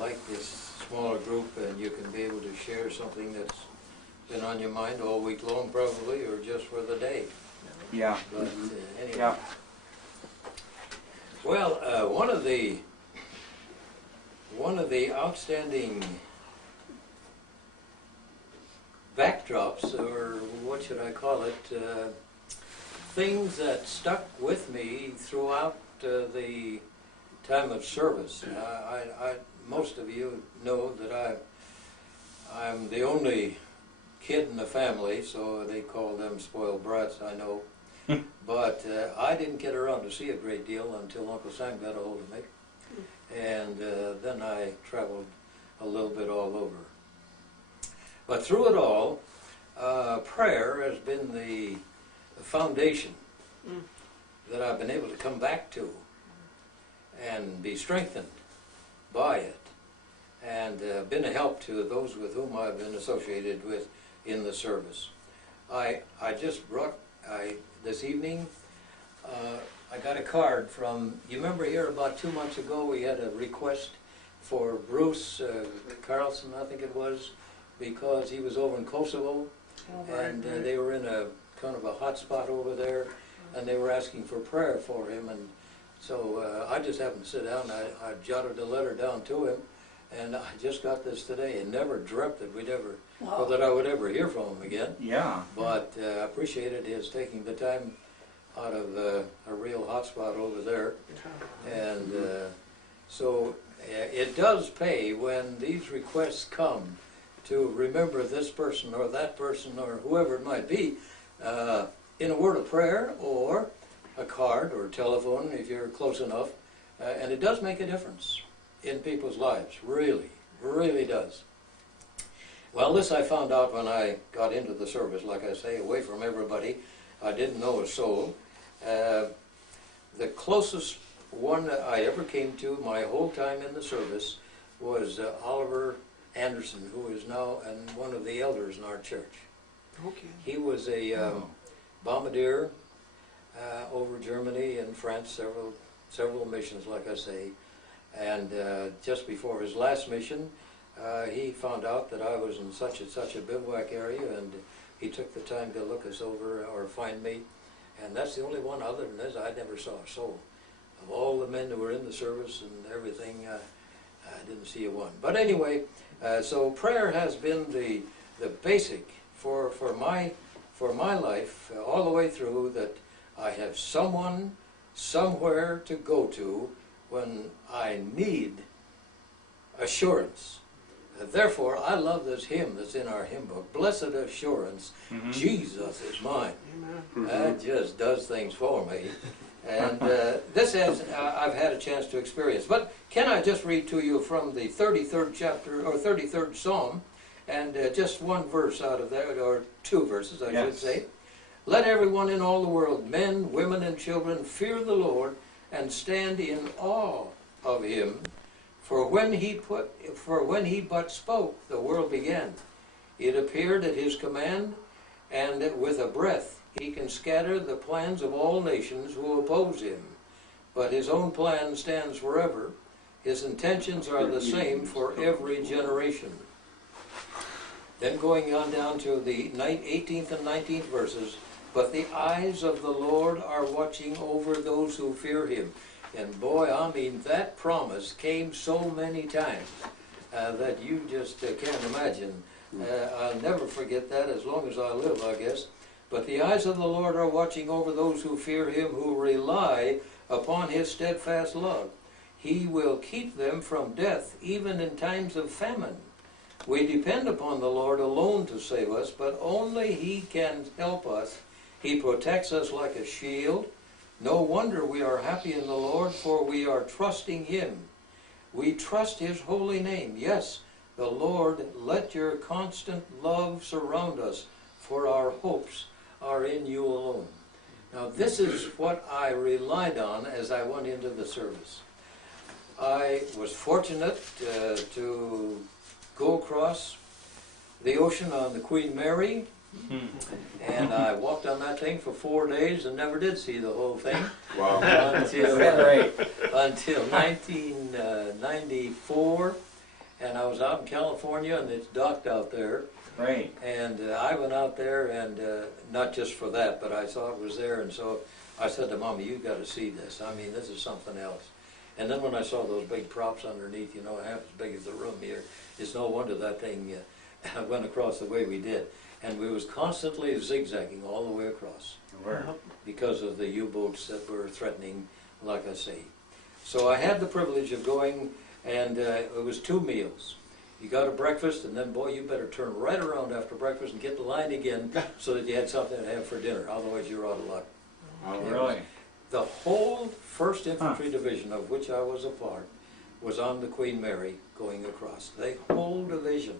like this smaller group, and you can be able to share something that's been on your mind all week long probably, or just for the day. Yeah. But anyway. Yeah. Well, one of the outstanding backdrops, or what should I call it, things that stuck with me throughout the time of service. Most of you know that I'm the only kid in the family, so they call them spoiled brats, I know. But I didn't get around to see a great deal until Uncle Sam got a hold of me. And then I traveled a little bit all over. But through it all, prayer has been the foundation that I've been able to come back to and be strengthened by it, and been a help to those with whom I've been associated with in the service. I just brought, this evening, I got a card from, you remember here about 2 months ago we had a request for Bruce Carlson, I think it was, because he was over in Kosovo, and they were in a kind of a hot spot over there, and they were asking for prayer for him, and so I just happened to sit down, and I jotted a letter down to him, and I just got this today, and never dreamt that or that I would ever hear from him again. Yeah. But I appreciated his taking the time out of a real hot spot over there, and so it does pay when these requests come to remember this person or that person or whoever it might be in a word of prayer or a card or telephone if you're close enough, and it does make a difference in people's lives, really, really does. Well, this I found out when I got into the service, like I say, away from everybody. I didn't know a soul. The closest one that I ever came to my whole time in the service was Oliver Anderson, who is now one of the elders in our church. Okay. He was a bombardier over Germany and France, several missions, like I say. And just before his last mission, he found out that I was in such and such a bivouac area, and he took the time to look us over or find me. And that's the only one. Other than this, I never saw a soul. Of all the men who were in the service and everything, I didn't see a one. But anyway, so prayer has been the basic for my life all the way through, that I have someone somewhere to go to when I need assurance. Therefore, I love this hymn that's in our hymn book, Blessed Assurance, Jesus is mine. That just does things for me. And this has, I've had a chance to experience. But can I just read to you from the 33rd chapter, or 33rd Psalm, and just one verse out of there, or two verses, I should say. Let everyone in all the world, men, women, and children, fear the Lord and stand in awe of him. For when he but spoke, the world began. It appeared at his command, and with a breath he can scatter the plans of all nations who oppose him. But his own plan stands forever. His intentions are the same for every generation. Then going on down to the 18th and 19th verses, but the eyes of the Lord are watching over those who fear him. And boy, I mean, that promise came so many times that you just can't imagine. I'll never forget that as long as I live, I guess. But the eyes of the Lord are watching over those who fear him, who rely upon his steadfast love. He will keep them from death, even in times of famine. We depend upon the Lord alone to save us, but only he can help us. He protects us like a shield. No wonder we are happy in the Lord, for we are trusting him. We trust his holy name. Yes, the Lord, let your constant love surround us, for our hopes are in you alone. Now this is what I relied on as I went into the service. I was fortunate to go across the ocean on the Queen Mary, and I walked on that thing for 4 days and never did see the whole thing. Wow. Until 1994, and I was out in California, and it's docked out there. Right. And I went out there, and not just for that, but I saw it was there, and so I said to Mommy, "You've got to see this. I mean, this is something else." And then when I saw those big props underneath, you know, half as big as the room here, it's no wonder that thing went across the way we did. And we was constantly zigzagging all the way across because of the U-boats that were threatening, like I say. So I had the privilege of going, and it was 2 meals. You got a breakfast, and then, boy, you better turn right around after breakfast and get the line again so that you had something to have for dinner. Otherwise, you're out of luck. Oh, really? The whole 1st Infantry Division, of which I was a part, was on the Queen Mary going across. The whole division.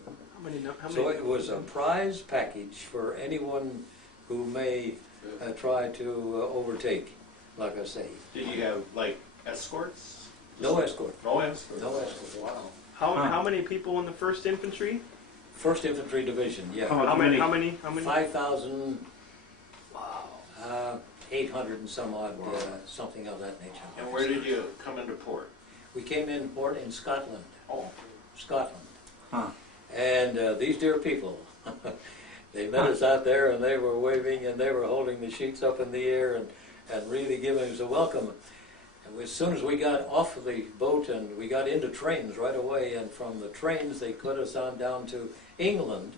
So it was a prize package for anyone who may try to overtake, like I say. Did you have, like, escorts? No escort. No escorts? No escort. Wow. How many people in the 1st Infantry? 1st Infantry Division, yeah. How many? 5,000, 800 and some odd, something of that nature. And where did you come into port? We came in port in Scotland. Oh. Scotland. Huh. And these dear people, they met us out there, and they were waving, and they were holding the sheets up in the air and really giving us a welcome. And as soon as we got off of the boat, and we got into trains right away, and from the trains they put us on down to England,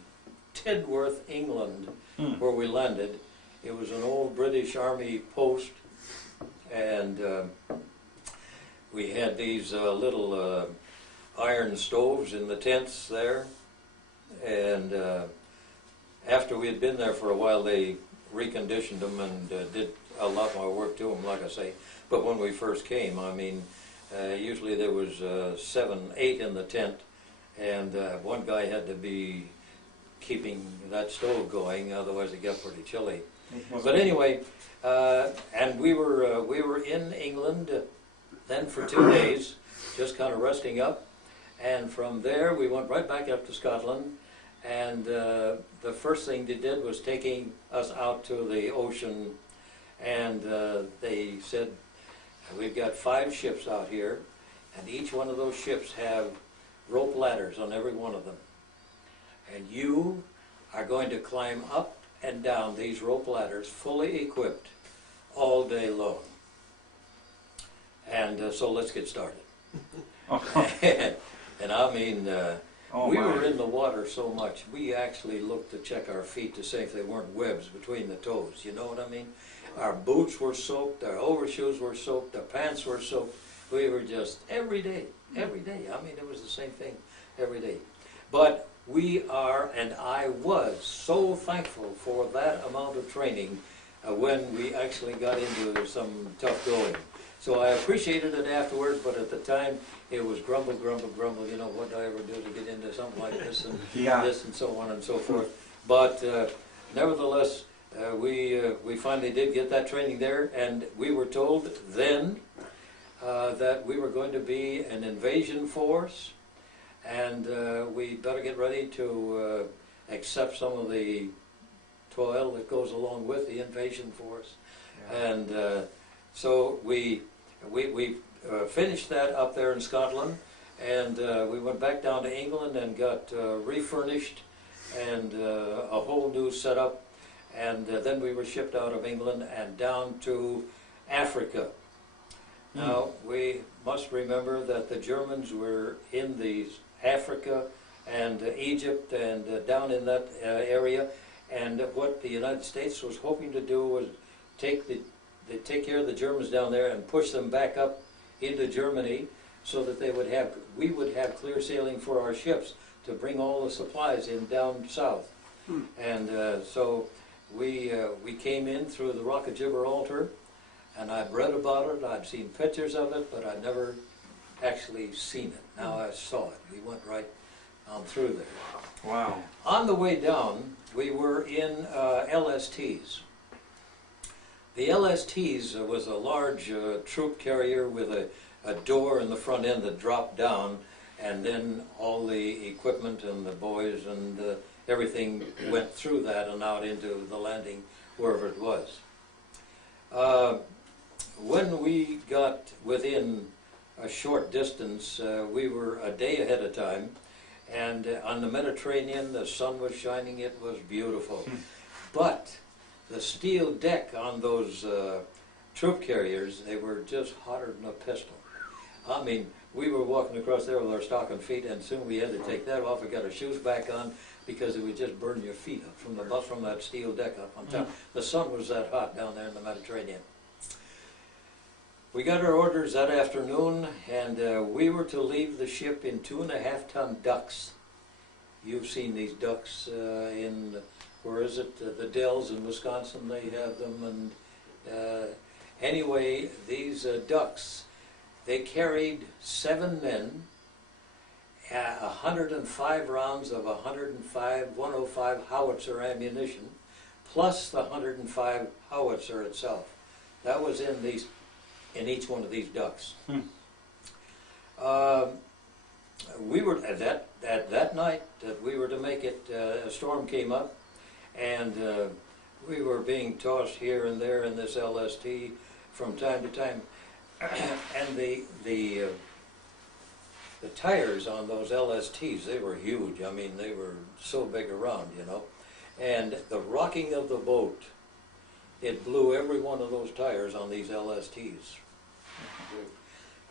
Tidworth, England, where we landed. It was an old British Army post, and we had these little iron stoves in the tents there, and after we had been there for a while, they reconditioned them and did a lot more work to them, like I say. But when we first came, I mean, usually there was 7, 8 in the tent, and one guy had to be keeping that stove going, otherwise it got pretty chilly. But anyway, and we were in England then for 2 days, just kind of resting up, and from there we went right back up to Scotland, and the first thing they did was taking us out to the ocean, and they said, "We've got 5 ships out here, and each one of those ships have rope ladders on every one of them, and you are going to climb up and down these rope ladders fully equipped all day long. And so let's get started." And I mean, we were in the water so much, we actually looked to check our feet to see if they weren't webs between the toes, you know what I mean? Our boots were soaked, our overshoes were soaked, our pants were soaked. We were just, every day. I mean, it was the same thing every day. But we are, and I was so thankful for that amount of training when we actually got into some tough going. So I appreciated it afterwards, but at the time it was grumble, you know, what did I ever do to get into something like this and this and so on and so forth. But nevertheless, we finally did get that training there, and we were told then that we were going to be an invasion force, and we better get ready to accept some of the toil that goes along with the invasion force. Yeah. And so we finished that up there in Scotland, and we went back down to England and got refurnished and a whole new setup, and then we were shipped out of England and down to Africa. Now, we must remember that the Germans were in the Africa and Egypt and down in that area, and what the United States was hoping to do was take care of the Germans down there and push them back up into Germany, so that we would have clear sailing for our ships to bring all the supplies in down south. And so we came in through the Rock of Gibraltar, and I'd read about it, I'd seen pictures of it, but I'd never actually seen it. Now I saw it. We went right on through there. Wow. On the way down, we were in LSTs. The LSTs was a large troop carrier with a door in the front end that dropped down, and then all the equipment and the boys and everything went through that and out into the landing wherever it was. When we got within a short distance, we were a day ahead of time. And on the Mediterranean, the sun was shining, it was beautiful. But the steel deck on those troop carriers, they were just hotter than a pistol. I mean, we were walking across there with our stocking feet, and soon we had to take that off and got our shoes back on because it would just burn your feet up from that steel deck up on top. The sun was that hot down there in the Mediterranean. We got our orders that afternoon, and we were to leave the ship in 2.5-ton ducks. You've seen these ducks in, where is it, the Dells in Wisconsin, they have them, and anyway, these ducks, they carried 7 men, 105 rounds of 105 howitzer ammunition, plus the 105 howitzer itself. That was in each one of these ducks. We were at that night that we were to make it. A storm came up, and we were being tossed here and there in this LST from time to time. And the tires on those LSTs, they were huge. I mean, they were so big around, you know. And the rocking of the boat, it blew every one of those tires on these LSTs,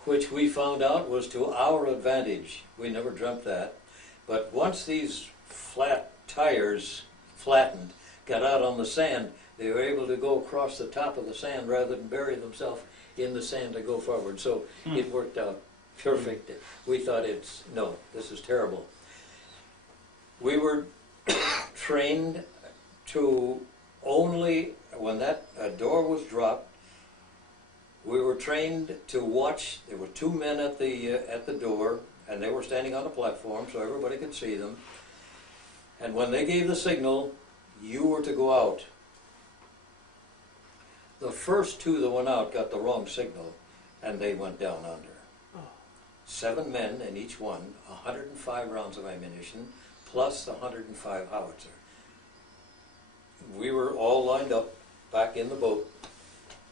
which we found out was to our advantage. We never dreamt that. But once these flat tires flattened, got out on the sand, they were able to go across the top of the sand rather than bury themselves in the sand to go forward. So it worked out perfect. We thought no, this is terrible. We were trained to only, when that door was dropped, we were trained to watch. There were 2 men at the door, and they were standing on a platform so everybody could see them. And when they gave the signal, you were to go out. The first 2 that went out got the wrong signal, and they went down under. 7 men in each one, 105 rounds of ammunition, plus the 105 howitzer. We were all lined up back in the boat.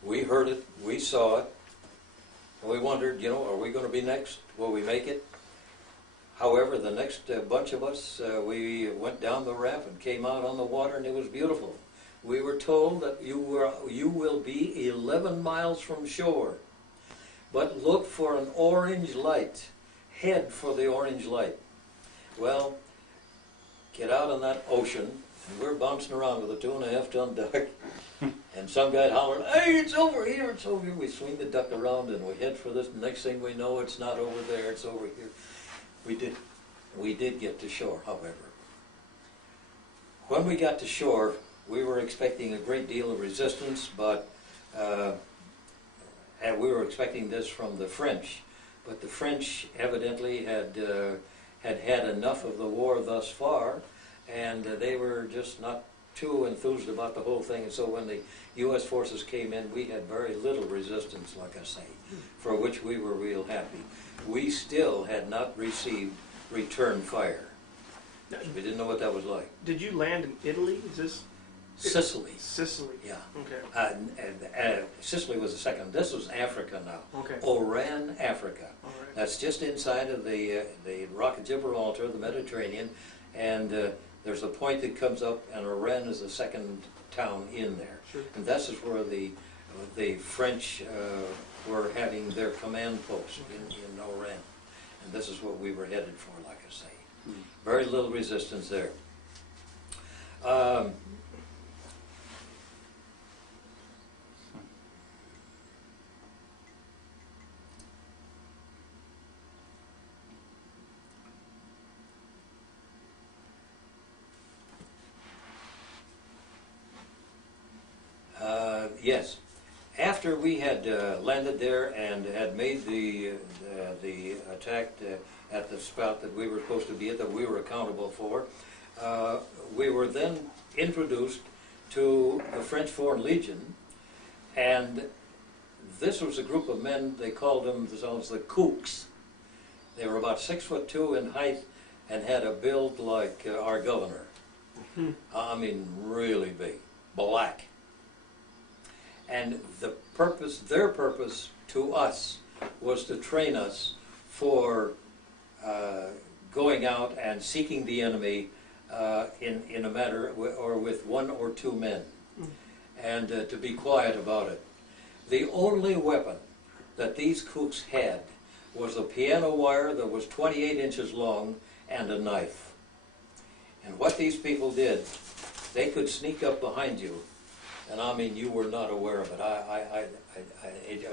We heard it, we saw it, and we wondered, you know, are we going to be next? Will we make it? However, the next bunch of us, we went down the ramp and came out on the water, and it was beautiful. We were told that you will be 11 miles from shore, but look for an orange light. Head for the orange light. Well, get out in that ocean, and we're bouncing around with a 2.5-ton duck, and some guy hollering, "Hey, it's over here, it's over here." We swing the duck around and we head for this. Next thing we know, it's not over there, it's over here. We did get to shore, however. When we got to shore, we were expecting a great deal of resistance, but and we were expecting this from the French. But the French evidently had enough of the war thus far, and they were just not too enthused about the whole thing. And so when the U.S. forces came in, we had very little resistance, like I say, for which we were real happy. We still had not received return fire. We didn't know what that was like. Did you land in Italy? Is this Sicily. Sicily? Yeah. Okay. Sicily was the second. This was Africa now. Okay. Oran, Africa. All right. That's just inside of the Rock of Gibraltar, the Mediterranean, and there's a point that comes up, and Oran is the second town in there. Sure. And this is where the French were having their command post in Oran. And this is what we were headed for, like I say. Very little resistance there. Yes. After we had landed there and had made the attack at the spot that we were supposed to be at, that we were accountable for, we were then introduced to the French Foreign Legion, and this was a group of men. They called themselves the Kooks. They were about 6'2" in height and had a build like our governor. I mean, really big, black. And their purpose to us was to train us for going out and seeking the enemy in a matter or with one or two men, and to be quiet about it. The only weapon that these kooks had was a piano wire that was 28 inches long and a knife. And what these people did, they could sneak up behind you, and I mean, you were not aware of it. I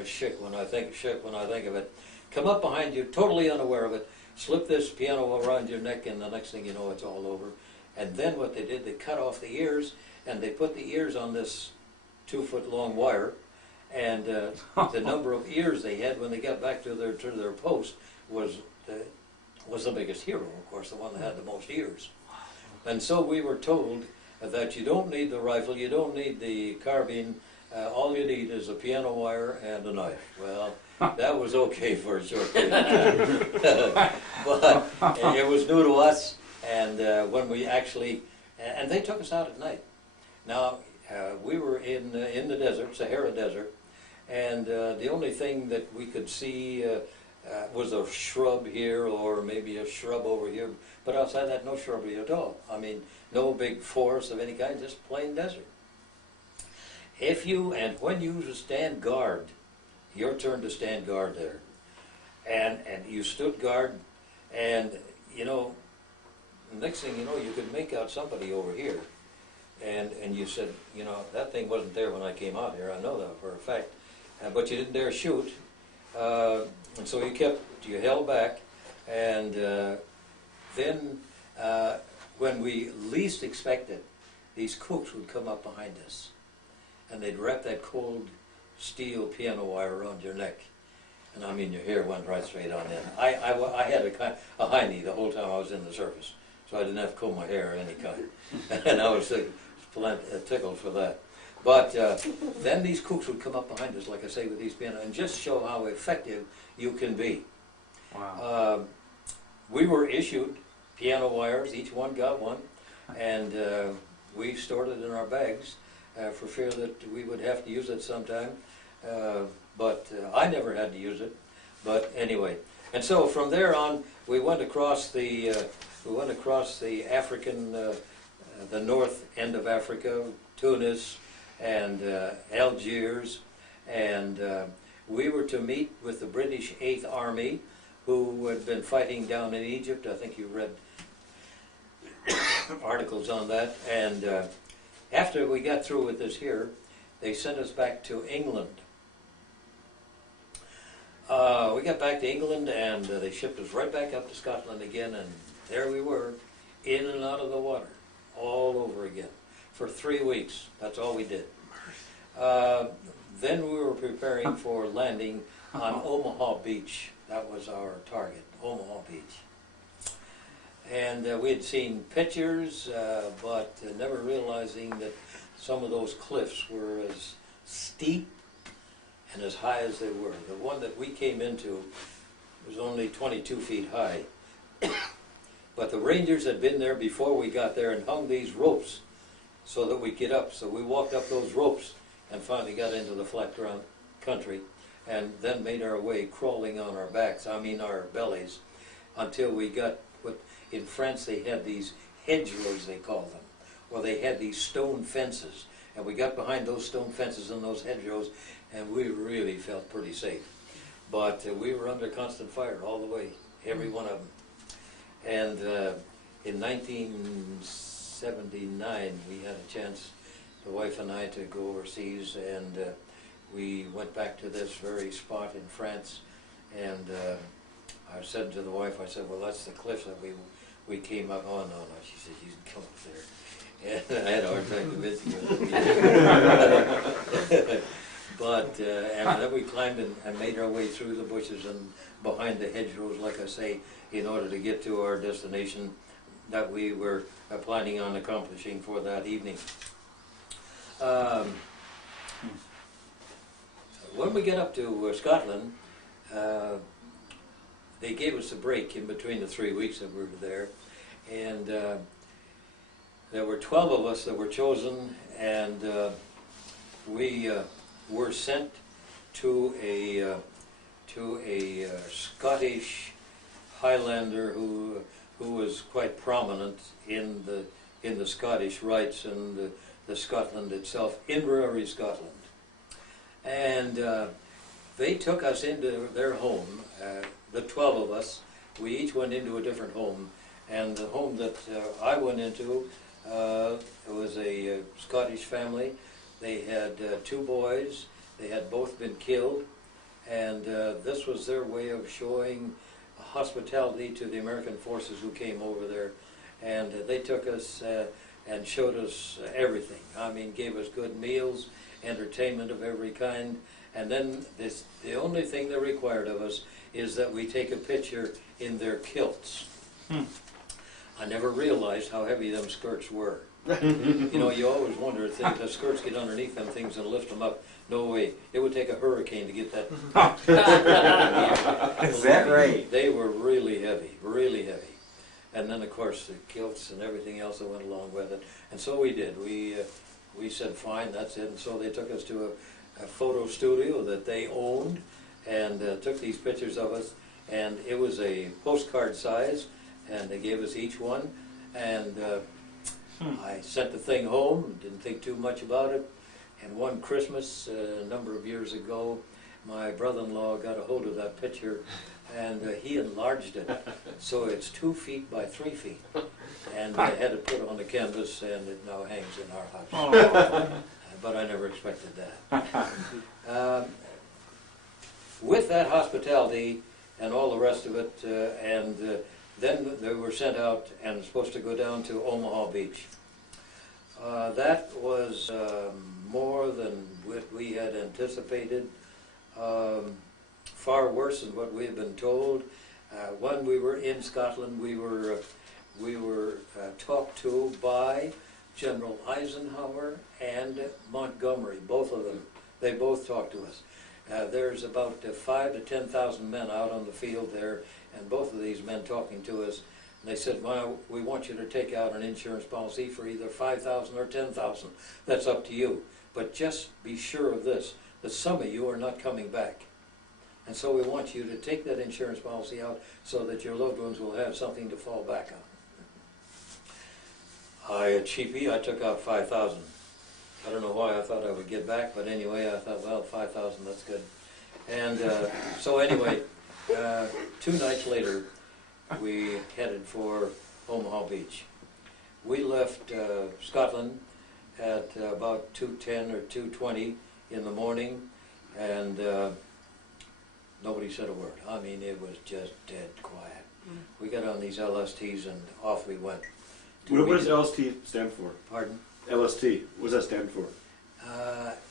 shake when I think of it. Come up behind you, totally unaware of it, slip this piano around your neck, and the next thing you know, it's all over. And then what they did, they cut off the ears, and they put the ears on this 2-foot long wire, and the number of ears they had when they got back to their post was the biggest hero, of course, the one that had the most ears. And so we were told that you don't need the rifle, you don't need the carbine, all you need is a piano wire and a knife. Well, that was okay for a short period of time. But it was new to us, and when we actually, and they took us out at night. Now, we were in the desert, Sahara Desert, and the only thing that we could see was a shrub here or maybe a shrub over here, but outside that, no shrubbery at all. I mean, no big forest of any kind, just plain desert. If you, and when you stand guard, your turn to stand guard there, and you stood guard, and you know, next thing you know, you could make out somebody over here, and you said, you know, that thing wasn't there when I came out here, I know that for a fact, but you didn't dare shoot, and so you held back, and then when we least expected, these cooks would come up behind us, and they'd wrap that cold steel piano wire around your neck, and I mean your hair went right straight on in. I had a high knee the whole time I was in the service, so I didn't have to comb my hair of any kind, and I was tickled for that. But then these cooks would come up behind us, like I say, with these pianos, and just show how effective you can be. Wow. We were issued piano wires, each one got one, and we stored it in our bags for fear that we would have to use it sometime. But I never had to use it. But anyway, and so from there on, we went across the African, the north end of Africa, Tunis, and Algiers, and we were to meet with the British 8th Army, who had been fighting down in Egypt. I think you read articles on that. And after we got through with this here, they sent us back to England. We got back to England, and they shipped us right back up to Scotland again, and there we were, in and out of the water, all over again, for 3 weeks. That's all we did. Then we were preparing for landing on Omaha Beach. That was our target, Omaha Beach. And we had seen pictures, but never realizing that some of those cliffs were as steep and as high as they were. The one that we came into was only 22 feet high. But the Rangers had been there before we got there and hung these ropes so that we'd get up. So we walked up those ropes and finally got into the flat ground country, and then made our way crawling on our backs, I mean our bellies, until we got what in France they had these hedgerows, they call them, or they had these stone fences, and we got behind those stone fences and those hedgerows, and we really felt pretty safe. But we were under constant fire all the way, every one of them. And in 1979 we had a chance, the wife and I, to go overseas, and we went back to this very spot in France, and I said to the wife, I said, well, that's the cliff that we came up on. Oh, no, she said, you can come up there. And I had a hard time convincing her. But, and then we climbed and made our way through the bushes and behind the hedgerows, like I say, in order to get to our destination that we were planning on accomplishing for that evening. When we get up to Scotland, they gave us a break in between the 3 weeks that we were there, and there were 12 of us that were chosen, and we were sent to a Scottish Highlander who was quite prominent in the Scottish Rites and the Scotland itself, Inverary, Scotland. And they took us into their home, the 12 of us. We each went into a different home. And the home that I went into was a Scottish family. They had 2 boys. They had both been killed. And this was their way of showing hospitality to the American forces who came over there. And they took us and showed us everything. I mean, gave us good meals, entertainment of every kind. And then the only thing they required of us is that we take a picture in their kilts. I never realized how heavy them skirts were. You know, you always wonder if the skirts get underneath them things and lift them up. No way. It would take a hurricane to get that. Is that right? They were really heavy, really heavy. And then, of course, the kilts and everything else that went along with it. And so we did. We said, fine, that's it. And so they took us to a photo studio that they owned and took these pictures of us. And it was a postcard size, and they gave us each one. And I sent the thing home, didn't think too much about it. And one Christmas, a number of years ago, my brother-in-law got a hold of that picture, and he enlarged it. So it's 2 feet by 3 feet. And I had to put it on the canvas, and it now hangs in our house. But I never expected that. With that hospitality and all the rest of it, then they were sent out and supposed to go down to Omaha Beach. That was more than what we had anticipated, far worse than what we had been told. When we were in Scotland, we were talked to by General Eisenhower and Montgomery, both of them. They both talked to us. There's about 5,000 to 10,000 men out on the field there, and both of these men talking to us. And they said, well, we want you to take out an insurance policy for either 5,000 or 10,000. That's up to you. But just be sure of this, that some of you are not coming back. And so we want you to take that insurance policy out so that your loved ones will have something to fall back on. A cheapie, I took out 5,000. I don't know why I thought I would get back, but anyway, I thought, well, 5,000, that's good. And so anyway, 2 nights later, we headed for Omaha Beach. We left Scotland at about 2:10 or 2:20 in the morning, and nobody said a word. I mean, it was just dead quiet. We got on these LSTs and off we went. What does LST stand for? Pardon? LST, what does that stand for?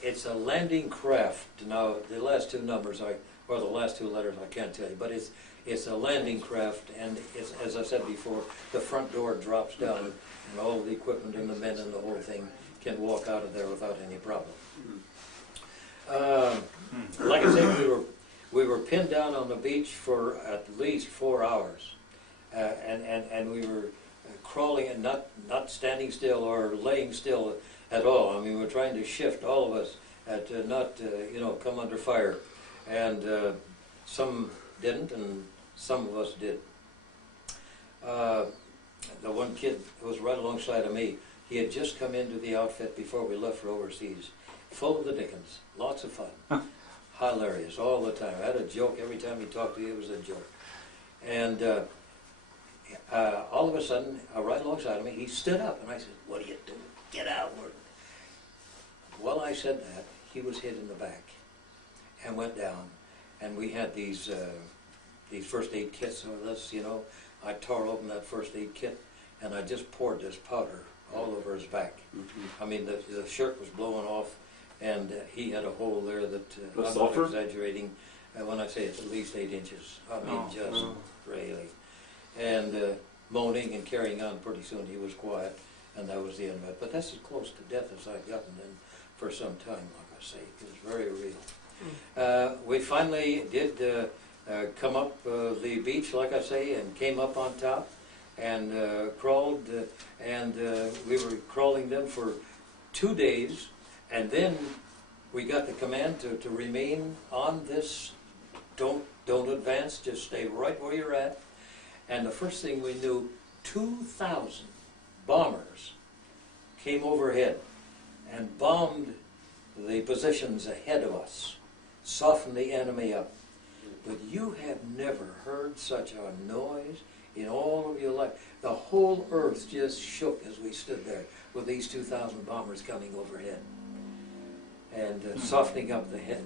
It's a landing craft. Now, the last 2 numbers, or the last 2 letters, I can't tell you, but it's a landing craft, and it's, as I said before, the front door drops down, and all the equipment and the men and the whole thing can walk out of there without any problem. Like I said, we were pinned down on the beach for at least 4 hours, and we were crawling and not standing still or laying still at all. I mean, we were trying to shift, all of us, to not come under fire, and some didn't, and some of us did. The one kid who was right alongside of me, he had just come into the outfit before we left for overseas, full of the dickens, lots of fun, hilarious all the time. I had a joke every time he talked to you. It was a joke, and all of a sudden, right alongside of me, he stood up, and I said, "What are you doing? Get out!" Well, I said that, he was hit in the back, and went down, and we had these first aid kits with us, you know. I tore open that first aid kit, and I just poured this powder all over his back. I mean, the shirt was blowing off, and he had a hole there that, I'm not exaggerating, when I say it's at least 8 inches. I mean, really. And moaning and carrying on. Pretty soon he was quiet, and that was the end of it. But that's as close to death as I've gotten in for some time, like I say. It was very real. We finally did come up the beach, like I say, and came up on top and crawled, and we were crawling then for 2 days, and then we got the command to remain on this, don't advance, just stay right where you're at. And the first thing we knew, 2,000 bombers came overhead and bombed the positions ahead of us, softened the enemy up. But you have never heard such a noise in all of your life. The whole earth just shook as we stood there with these 2,000 bombers coming overhead and softening up the head,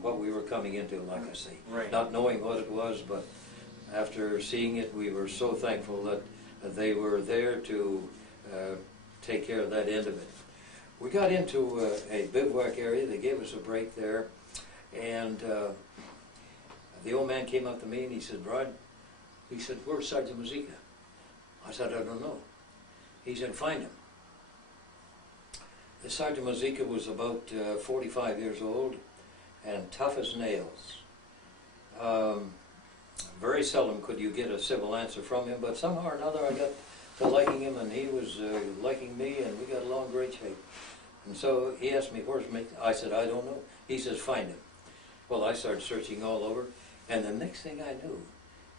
what we were coming into, like I say. Right. Not knowing what it was, but after seeing it, we were so thankful that they were there to take care of that end of it. We got into a bivouac area. They gave us a break there, and the old man came up to me and he said, "Rod," he said, "where's Sergeant Mazika?" I said, "I don't know." He said, "Find him." The Sergeant Mazika was about 45 years old and tough as nails. Very seldom could you get a civil answer from him, but somehow or another I got to liking him, and he was liking me, and we got along great shape. And so he asked me, "Where's Mazika?" I said, "I don't know." He says, "Find him." Well, I started searching all over, and the next thing I knew,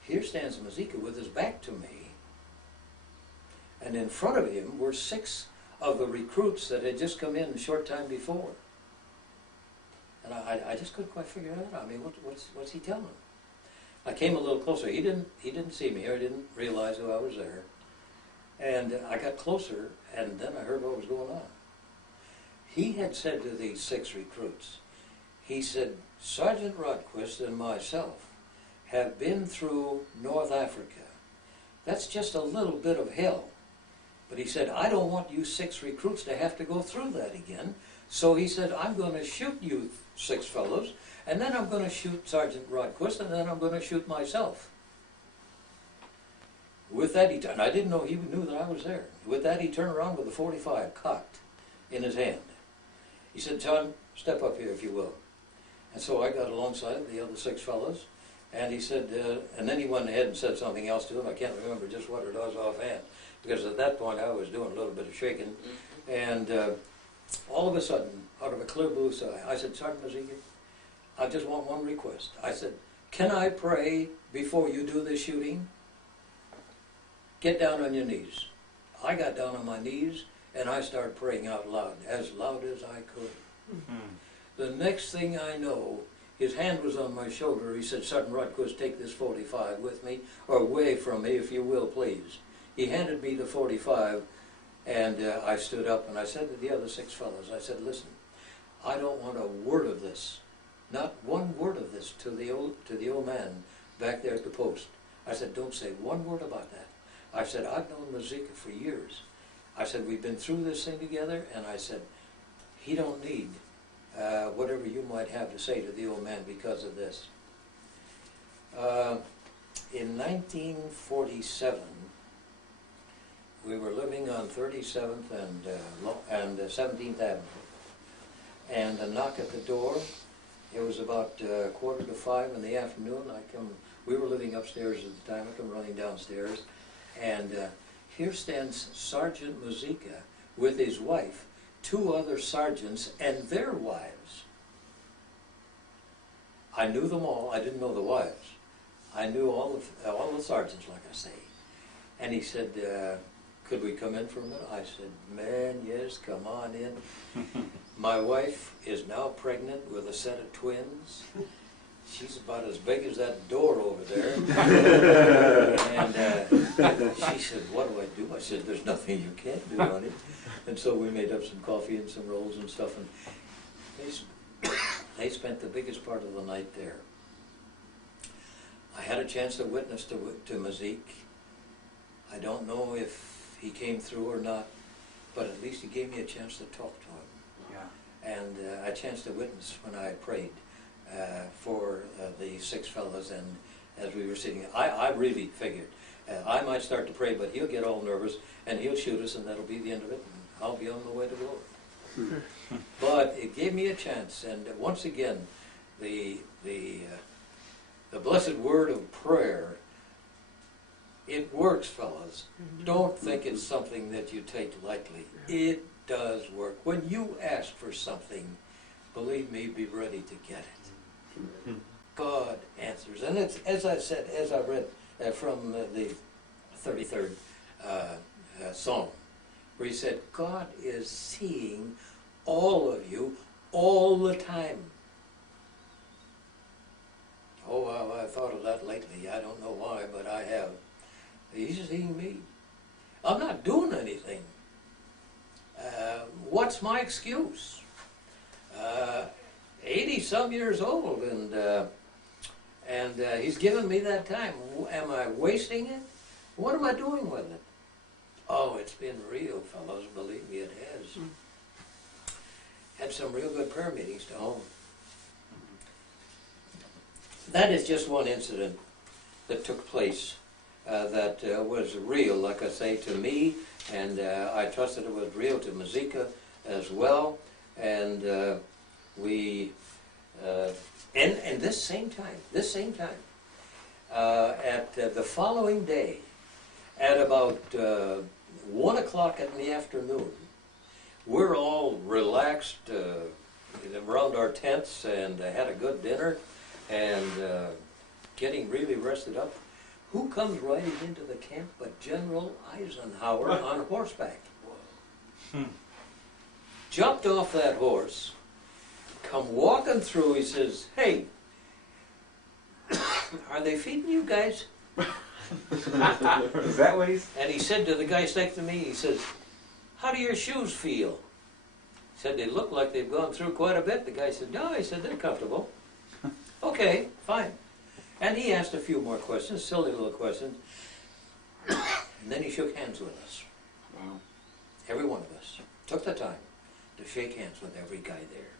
here stands Mazika with his back to me, and in front of him were 6 of the recruits that had just come in a short time before. And I just couldn't quite figure it out. I mean, what's he telling them? I came a little closer. He didn't see me, or he didn't realize who I was there. And I got closer, and then I heard what was going on. He had said to these 6 recruits, he said, "Sergeant Rodquist and myself have been through North Africa. That's just a little bit of hell. But," he said, "I don't want you 6 recruits to have to go through that again. So," he said, "I'm going to shoot you 6 fellows, and then I'm going to shoot Sergeant Rodquist, and then I'm going to shoot myself." With that, and I didn't know he knew that I was there. With that, he turned around with a .45 cocked in his hand. He said, "John, step up here if you will." And so I got alongside of the other 6 fellows, and he said, and then he went ahead and said something else to him. I can't remember just what it was offhand, because at that point I was doing a little bit of shaking. And all of a sudden, out of a clear blue sky, I said, "Sergeant Mazika, I just want one request." I said, "Can I pray before you do this shooting?" "Get down on your knees." I got down on my knees, and I started praying out loud as I could. The next thing I know, his hand was on my shoulder. He said, "Sergeant Rodquist, take this .45 with me, or away from me, if you will, please." He handed me the .45, and I stood up, and I said to the other 6 fellows, I said, "Listen, I don't want a word of this, not one word of this to the old man back there at the post." I said, "Don't say one word about that." I said, "I've known Mazika for years." I said, "We've been through this thing together," and I said, "He don't need whatever you might have to say to the old man because of this." In 1947, we were living on 37th and 17th Avenue, and a knock at the door. It was about 4:45 in the afternoon. We were living upstairs at the time. I come running downstairs, and here stands Sergeant Mazika with his wife, 2 other sergeants, and their wives. I knew them all. I didn't know the wives. I knew all the sergeants, like I say. And he said, "Could we come in for a minute?" I said, "Man, yes, come on in." My wife is now pregnant with a set of twins. She's about as big as that door over there. And she said, "What do I do?" I said, "There's nothing you can't do, honey." And so we made up some coffee and some rolls and stuff, and they spent the biggest part of the night there. I had a chance to witness to Mazika. I don't know if he came through or not, but at least he gave me a chance to talk to him. Yeah. And a chance to witness when I prayed for the 6 fellows, and as we were sitting, I really figured I might start to pray, but he'll get all nervous and he'll shoot us, and that'll be the end of it, and I'll be on the way to glory. But it gave me a chance, and once again, the blessed word of prayer, it works, fellas. Don't think it's something that you take lightly. It does work. When you ask for something, believe me, be ready to get it. God answers. And it's, as I said, as I read from the 33rd Psalm, where he said, God is seeing all of you all the time. Oh, well, I've thought of that lately. I don't know why, but I have. He's seeing me. I'm not doing anything. What's my excuse? 80-some years old, and he's given me that time. Am I wasting it? What am I doing with it? Oh, it's been real, fellows. Believe me, it has. Had some real good prayer meetings to home. That is just one incident that took place that was real, like I say, to me, and I trusted it was real to Mazika as well. And and this same time, at the following day, at about 1 o'clock in the afternoon, we're all relaxed around our tents and had a good dinner and getting really rested up. Who comes riding into the camp but General Eisenhower on horseback? Jumped off that horse, come walking through, he says, "Hey, are they feeding you guys?" Is that what he's? And he said to the guy next to me, he says, "How do your shoes feel?" He said, "They look like they've gone through quite a bit." The guy said, "No," he said, "they're comfortable." Okay, fine. And he asked a few more questions, silly little questions. And then he shook hands with us. Wow. Every one of us took the time to shake hands with every guy there.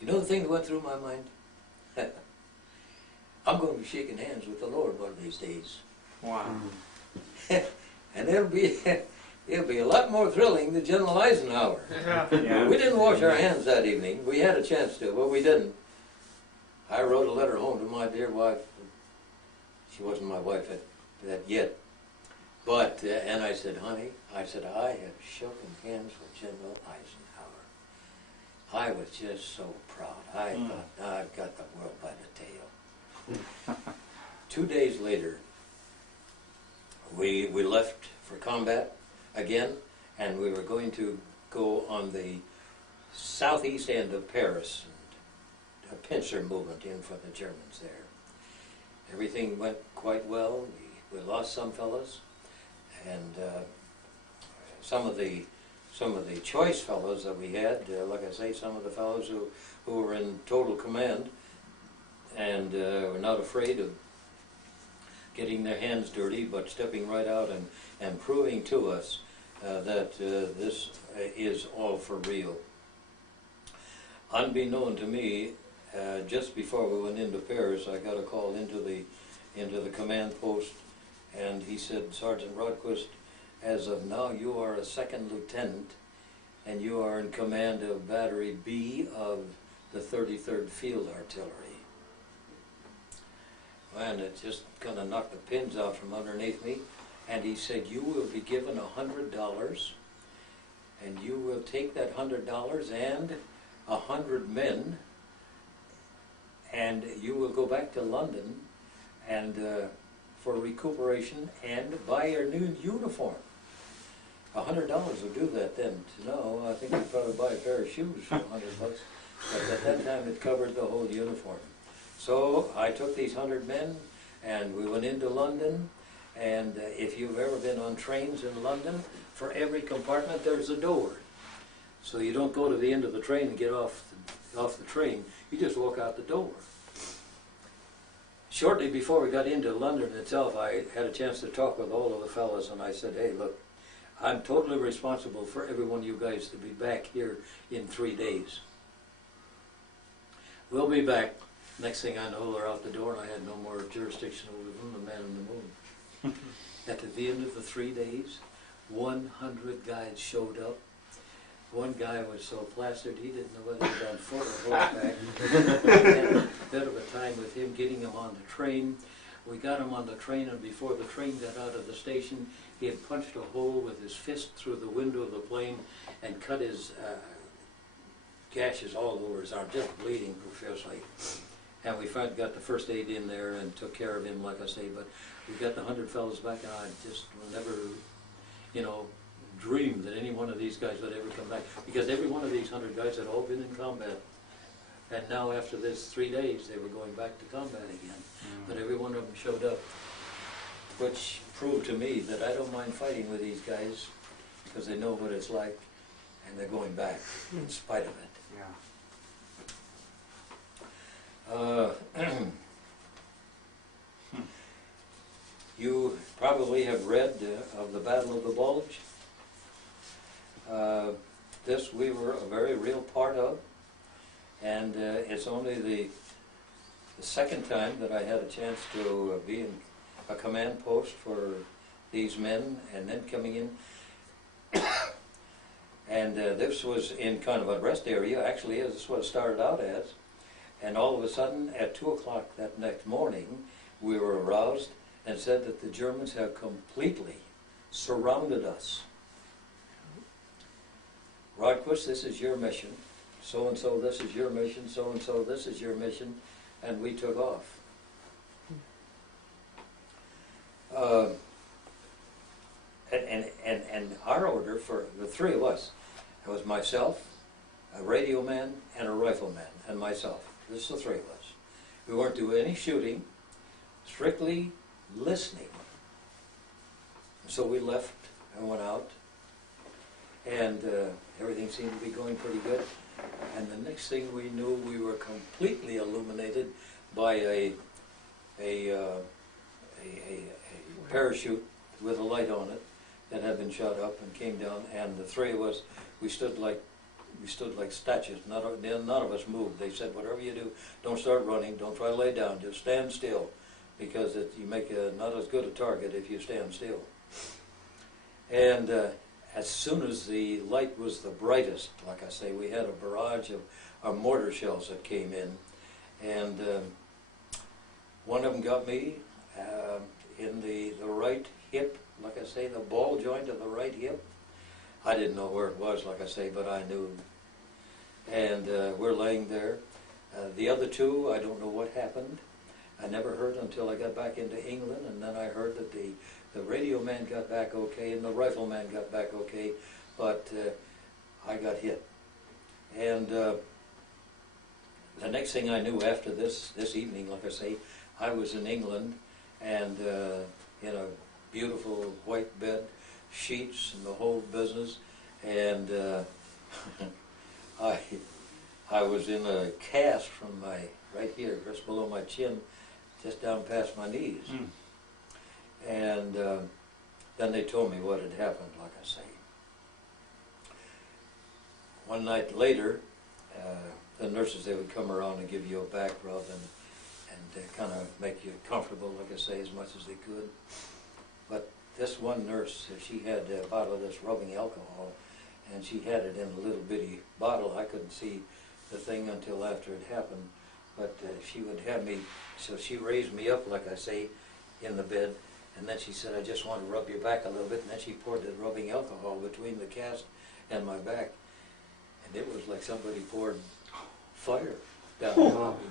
You know the thing that went through my mind? I'm going to be shaking hands with the Lord one of these days. Wow. And it'll be a lot more thrilling than General Eisenhower. Yeah. We didn't wash our hands that evening. We had a chance to, but we didn't. I wrote a letter home to my dear wife. She wasn't my wife yet. But, and I said, "Honey," I said, "I have shaken hands with General Eisenhower." I was just so proud. I thought, I've got the world by the tail. 2 days later, we left for combat again, and we were going to go on the southeast end of Paris, and a pincer movement in for the Germans there. Everything went quite well. We lost some fellows, and some of the choice fellows that we had, like I say, some of the fellows who were in total command and were not afraid of getting their hands dirty, but stepping right out and proving to us that this is all for real. Unbeknown to me, just before we went into Paris, I got a call into the command post, and he said, "Sergeant Rodquist, as of now you are a second lieutenant, and you are in command of Battery B of the 33rd Field Artillery." And it just kind of knocked the pins out from underneath me. And he said, "You will be given $100, and you will take that $100 and 100 men, and you will go back to London and for recuperation and buy your new uniform." $100 would do that then. No, I think you'd probably buy a pair of shoes for $100, but at that time it covered the whole uniform. So I took these 100 men, and we went into London. And if you've ever been on trains in London, for every compartment there's a door. So you don't go to the end of the train and get off the train. You just walk out the door. Shortly before we got into London itself, I had a chance to talk with all of the fellas, and I said, "Hey, look, I'm totally responsible for every one of you guys to be back here in 3 days. We'll be back." Next thing I know, they're out the door, and I had no more jurisdiction over them, the man in the moon. At the end of the 3 days, 100 guys showed up. One guy was so plastered he didn't know whether he was on foot or horseback. We had a bit of a time with him getting him on the train. We got him on the train, and before the train got out of the station, he had punched a hole with his fist through the window of the plane and cut his gashes all over his arm, just bleeding profusely. And we finally got the first aid in there and took care of him, like I say, but we got the 100 fellows back, and I just will never, you know, dream that any one of these guys would ever come back, because every one of these 100 guys had all been in combat. And now after this 3 days, they were going back to combat again. But every one of them showed up, which proved to me that I don't mind fighting with these guys, because they know what it's like, and they're going back in spite of it. You probably have read of the Battle of the Bulge. This we were a very real part of, and it's only the second time that I had a chance to be in a command post for these men, and then coming in. And this was in kind of a rest area, actually, this is what it started out as. And all of a sudden, at 2 o'clock that next morning, we were aroused and said that the Germans have completely surrounded us. Rodquist, this is your mission. So-and-so, this is your mission. So-and-so, this is your mission. And we took off. And our order for the three of us, it was myself, a radio man, and a rifleman, and myself. This is the three of us. We weren't doing any shooting, strictly listening. So we left and went out, and everything seemed to be going pretty good. And the next thing we knew, we were completely illuminated by a parachute with a light on it that had been shot up and came down, and the three of us, we stood like statues. None of us moved. They said, whatever you do, don't start running, don't try to lay down, just stand still, because you make not as good a target if you stand still. And as soon as the light was the brightest, like I say, we had a barrage of mortar shells that came in, and one of them got me in the right hip, like I say, the ball joint of the right hip. I didn't know where it was, like I say, but I knew. And we're laying there. The other two, I don't know what happened. I never heard until I got back into England, and then I heard that the radio man got back okay and the rifleman got back okay, but I got hit. And the next thing I knew after this evening, like I say, I was in England, and in a beautiful white bed, sheets and the whole business, and I was in a cast from my right here, just below my chin, just down past my knees. And then they told me what had happened, like I say. One night later, the nurses, they would come around and give you a back rub and kind of make you comfortable, like I say, as much as they could. But this one nurse, she had a bottle of this rubbing alcohol, and she had it in a little bitty bottle. I couldn't see the thing until after it happened, but she would have me, so she raised me up, like I say, in the bed, and then she said, I just want to rub your back a little bit, and then she poured the rubbing alcohol between the cast and my back, and it was like somebody poured fire down on me.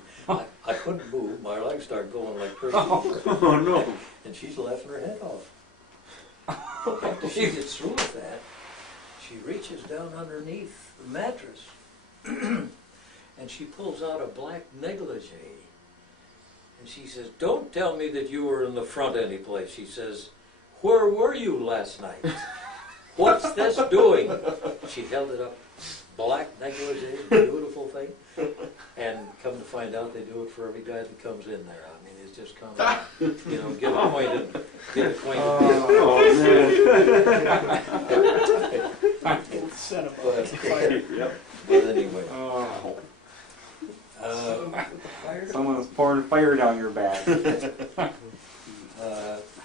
I couldn't move, my legs started going like crazy. Oh no! And she's laughing her head off. After she gets through with that, she reaches down underneath the mattress and she pulls out a black negligee. And she says, don't tell me that you were in the front anyplace. She says, where were you last night? What's this doing? She held it up, black negligee, beautiful thing. And come to find out, they do it for every guy that comes in there. I mean, it's just kind of, you know, get acquainted. But anyway. Someone's pouring fire down your back.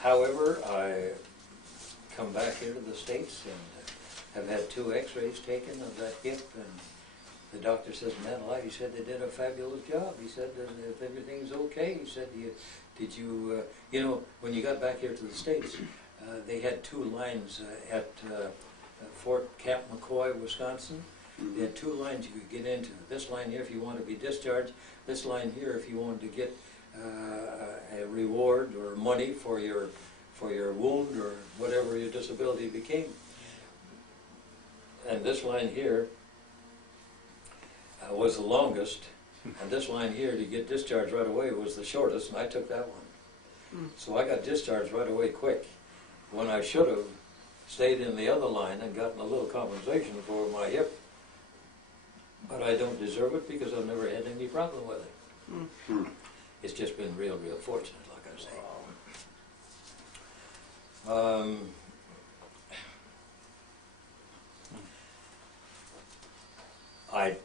However, I come back here to the States and have had 2 x-rays taken of that hip, and the doctor says, man alive, he said they did a fabulous job. He said that if everything's okay, he said, did you, you know, when you got back here to the States, they had 2 lines at Fort Camp McCoy, Wisconsin, They had two lines you could get into. This line here if you wanted to be discharged, this line here if you wanted to get a reward or money for your wound or whatever your disability became. And this line here was the longest, and this line here to get discharged right away was the shortest, and I took that one. So I got discharged right away quick, when I should have stayed in the other line and gotten a little compensation for my hip. But I don't deserve it because I've never had any problem with it. It's just been real fortunate, like I say. I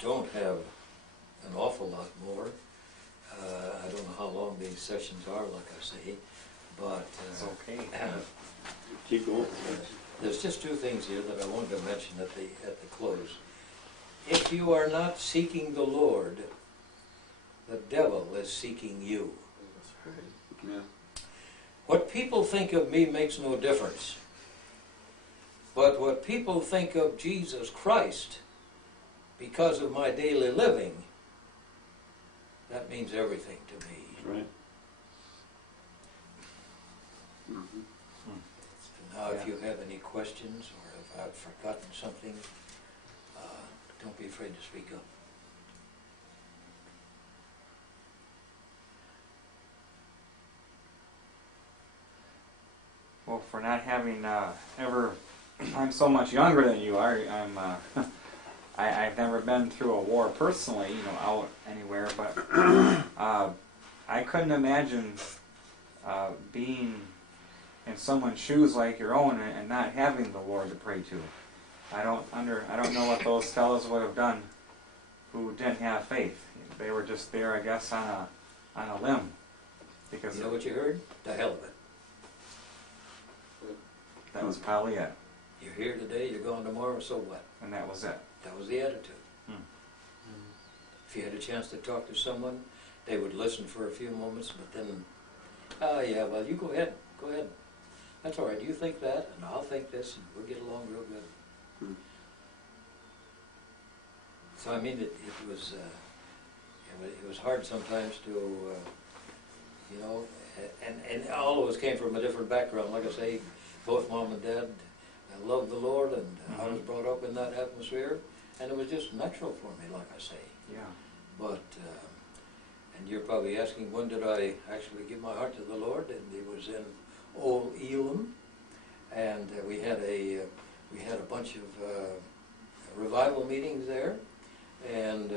don't have an awful lot more. I don't know how long these sessions are, like I say, but It's okay. Keep going. there's just two things here that I wanted to mention at the close. If you are not seeking the Lord, the devil is seeking you. Yeah. What people think of me makes no difference. But what people think of Jesus Christ because of my daily living, that means everything to me. Right. Now, if you have any questions or if I've forgotten something, don't be afraid to speak up. Well, for not having ever, I'm so much younger than you are. I've never been through a war personally, out anywhere. But I couldn't imagine being in someone's shoes like your own and not having the Lord to pray to. I don't know what those fellows would have done who didn't have faith. They were just there, I guess, on a limb. Because You know what you heard? The hell of it. that was probably it. You're here today, you're gone tomorrow, so what? And that was it. That was the attitude. If you had a chance to talk to someone, they would listen for a few moments, but then, oh yeah, well, you go ahead. That's all right, you think that, and I'll think this, and we'll get along real good. So I mean, it was hard sometimes to, and all of us came from a different background. Like I say, both mom and dad loved the Lord, and I was brought up in that atmosphere, and it was just natural for me, like I say. Yeah. But, and you're probably asking, when did I actually give my heart to the Lord? And it was in Old Elam, and we had a bunch of revival meetings there, and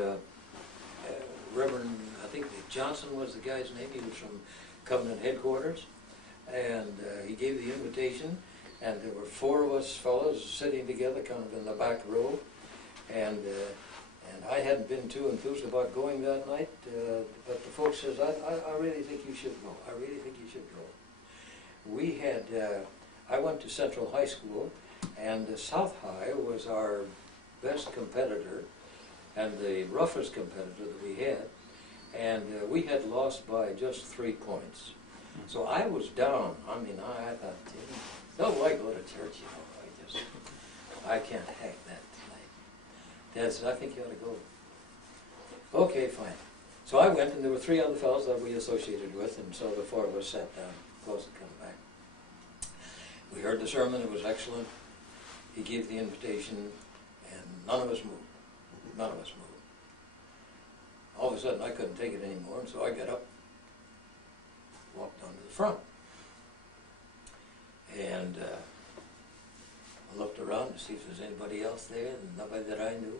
Reverend, I think Johnson was the guy's name. He was from Covenant headquarters, and he gave the invitation, and there were four of us fellows sitting together, kind of in the back row, and I hadn't been too enthused about going that night, but the folks says, I really think you should go. I really think you should go. We had, I went to Central High School, and South High was our best competitor and the roughest competitor that we had, and we had lost by just 3 points. So I was down. I mean, I thought, no, I go to church, I can't hack that tonight. Dad said, I think you ought to go. Okay, fine. So I went, and there were 3 other fellows that we associated with, and so the 4 of us sat down, close to coming back. We heard the sermon, it was excellent. He gave the invitation, and none of us moved. None of us moved. All of a sudden, I couldn't take it anymore, and so I got up, walked down to the front. And I looked around to see if there's anybody else there, and nobody that I knew.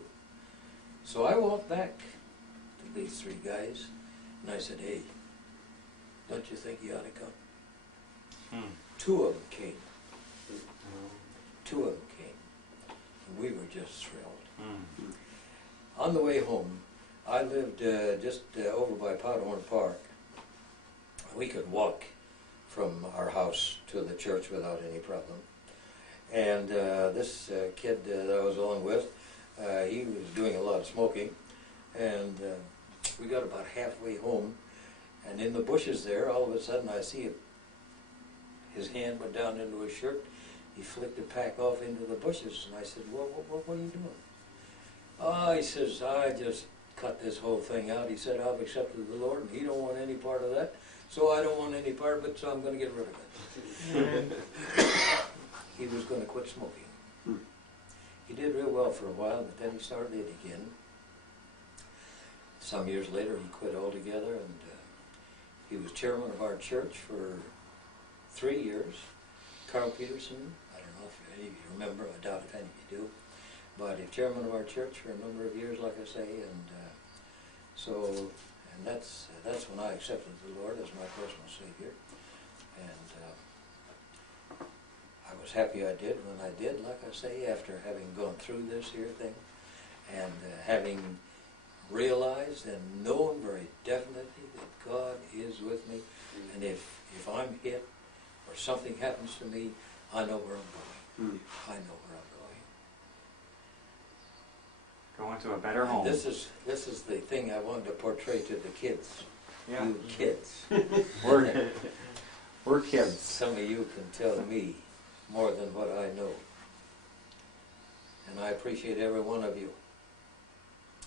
So I walked back to these 3 guys, and I said, hey, don't you think you ought to come? 2 of them came. 2 of them came. And we were just thrilled. On the way home, I lived just over by Powderhorn Park. We could walk from our house to the church without any problem. And this kid that I was along with, he was doing a lot of smoking. And we got about halfway home, and in the bushes there, all of a sudden I see his hand went down into his shirt. He flicked the pack off into the bushes, and I said, what are you doing? Oh, he says, I just cut this whole thing out. He said, I've accepted the Lord, and he don't want any part of that, so I don't want any part of it, so I'm going to get rid of it. He was going to quit smoking. He did real well for a while, but then he started it again. Some years later, he quit altogether, and he was chairman of our church for 3 years. Carl Peterson, I don't know if any of you remember, I doubt if any of you do, but he's chairman of our church for a number of years, like I say, and that's when I accepted the Lord as my personal Savior, and I was happy I did when I did, like I say, after having gone through this here thing, and having realized and known very definitely that God is with me, and if I'm hit or something happens to me, I know where I'm going. I know where I'm going. Going to a better home. This is the thing I wanted to portray to the kids. Yeah. You kids. We're kids. Some of you can tell me more than what I know. And I appreciate every one of you.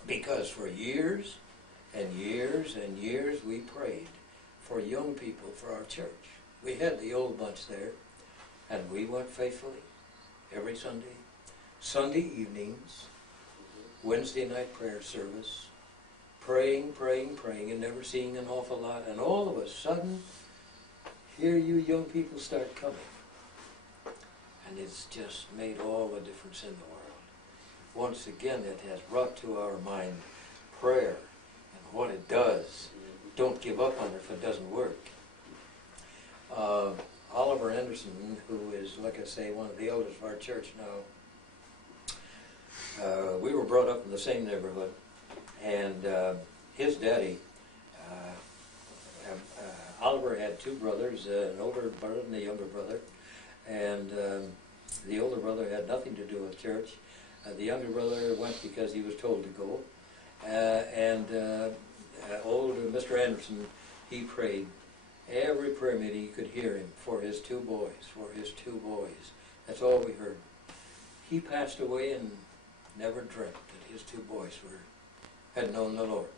Because for years and years and years we prayed for young people for our church. We had the old bunch there, and we went faithfully every Sunday. Sunday evenings, Wednesday night prayer service, praying, and never seeing an awful lot. And all of a sudden, here you young people start coming. And it's just made all the difference in the world. Once again, it has brought to our mind prayer and what it does. Don't give up on it if it doesn't work. Oliver Anderson, who is, like I say, one of the elders of our church now, we were brought up in the same neighborhood, and his daddy, Oliver had two brothers, an older brother and a younger brother, and the older brother had nothing to do with church. The younger brother went because he was told to go, and old Mr. Anderson, he prayed. Every prayer meeting you could hear him for his two boys, That's all we heard. He passed away and never dreamt that his two boys had known the Lord.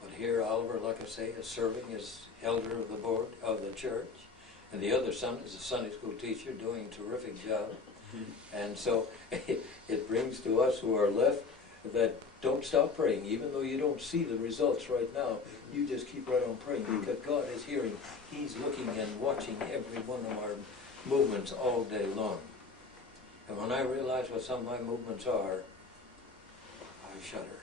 But here Oliver, like I say, is serving as elder of the board of the church, and the other son is a Sunday school teacher doing a terrific job. And so it brings to us who are left that don't stop praying, even though you don't see the results right now. You just keep right on praying, because God is hearing. He's looking and watching every one of our movements all day long. And when I realize what some of my movements are, I shudder.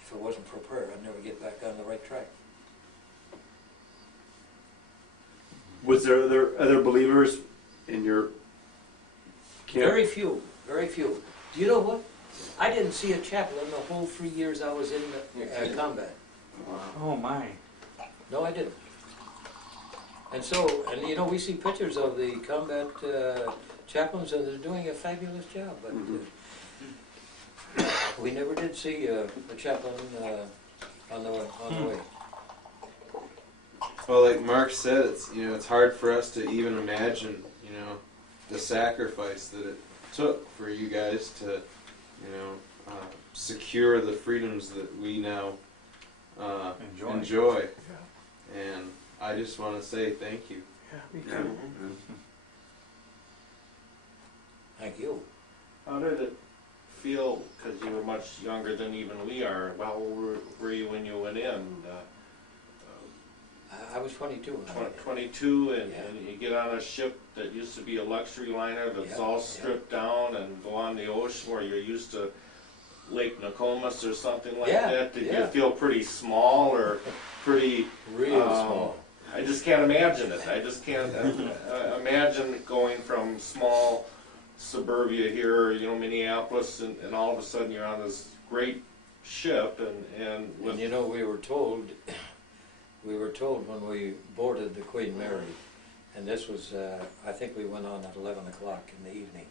If it wasn't for prayer, I'd never get back on the right track. Was there other believers in your camp? Very few, very few. Do you know what? I didn't see a chaplain the whole 3 years I was in combat. Oh my. No, I didn't. And so, and you know, we see pictures of the combat chaplains, and they're doing a fabulous job. But we never did see a chaplain on the way. Well, like Mark said, it's hard for us to even imagine, the sacrifice that it took for you guys to, secure the freedoms that we now enjoy. Yeah. And I just want to say thank you. Yeah, me Yeah. too. Thank you. How did it feel, because you were much younger than even we are, how old were you when you went in? I was 22 when I did. 22, and Yeah. you get on a ship that used to be a luxury liner that's Yeah, all yeah. stripped down, and go on the ocean where you're used to Lake Nokomis or something like Yeah, that. Did yeah. you feel pretty small or pretty... Real small. I just can't imagine it. I just can't imagine going from small suburbia here, Minneapolis, and all of a sudden you're on this great ship, and with... And you know, we were told when we boarded the Queen Mary, and this was, I think we went on at 11 o'clock in the evening,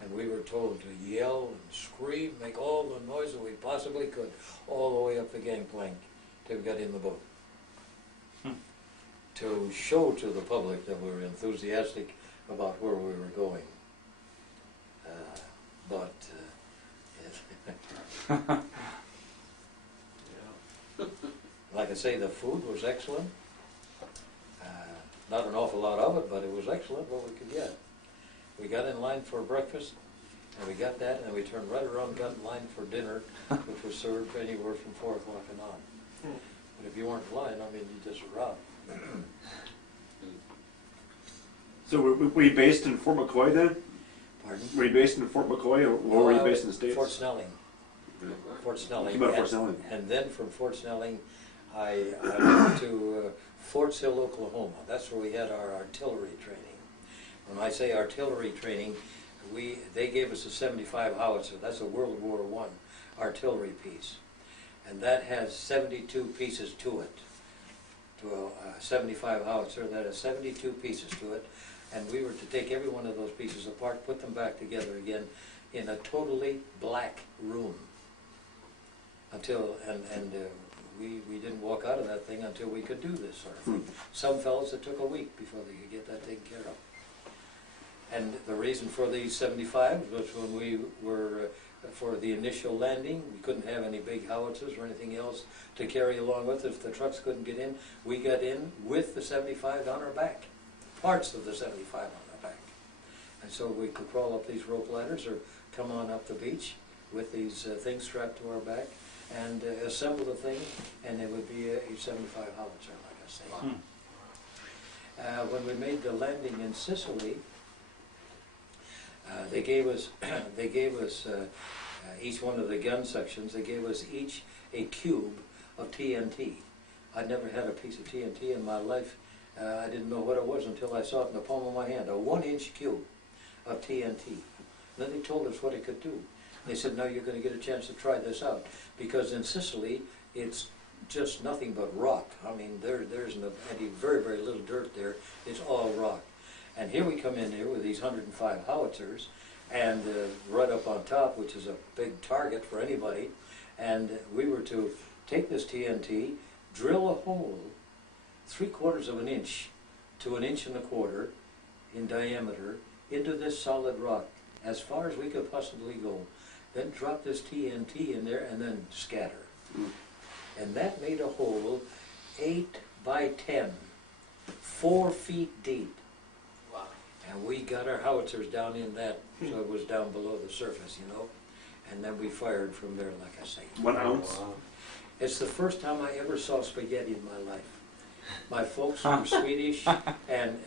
and we were told to yell and scream, make all the noise that we possibly could, all the way up the gangplank till we got in the boat. To show to the public that we were enthusiastic about where we were going. Like I say, the food was excellent. Not an awful lot of it, but it was excellent what we could get. We got in line for breakfast, and we got that, and we turned right around and got in line for dinner, which was served anywhere from 4 o'clock and on. But if you weren't in line, I mean, you just were out. So were you based in Fort McCoy then? Pardon? Were you based in Fort McCoy, or were you based in the States? Fort Snelling. Fort Snelling. You about Fort Snelling? And then from Fort Snelling, I went to Fort Sill, Oklahoma. That's where we had our artillery training. When I say artillery training, they gave us a 75 howitzer. That's a World War I artillery piece. And that has 72 pieces to it. To a 75 howitzer, that has 72 pieces to it. And we were to take every one of those pieces apart, put them back together again in a totally black room. We didn't walk out of that thing until we could do this sort of thing. Some fellows, it took a week before they could get that taken care of. And the reason for these 75 was when we were, for the initial landing, we couldn't have any big howitzers or anything else to carry along with us. If the trucks couldn't get in, we got in with the 75 on our back, parts of the 75 on our back. And so we could crawl up these rope ladders or come on up the beach with these things strapped to our back and assemble the thing, and it would be a 75 howitzer, like I say. When we made the landing in Sicily, they gave us each one of the gun sections. They gave us each a cube of TNT. I'd never had a piece of TNT in my life. I didn't know what it was until I saw it in the palm of my hand. A 1-inch cube of TNT. Then they told us what it could do. They said, now you're going to get a chance to try this out, because in Sicily it's just nothing but rock. I mean, there's any very, very little dirt there. It's all rock. And here we come in here with these 105 howitzers, and right up on top, which is a big target for anybody, and we were to take this TNT, drill a hole 3/4 of an inch to 1.25 inches in diameter into this solid rock, as far as we could possibly go, then drop this TNT in there and then scatter. And that made a hole 8 by 10, 4 feet deep. Wow. And we got our howitzers down in that, so it was down below the surface, you know. And then we fired from there, like I say. 1 ounce? It's the first time I ever saw spaghetti in my life. My folks were Swedish, and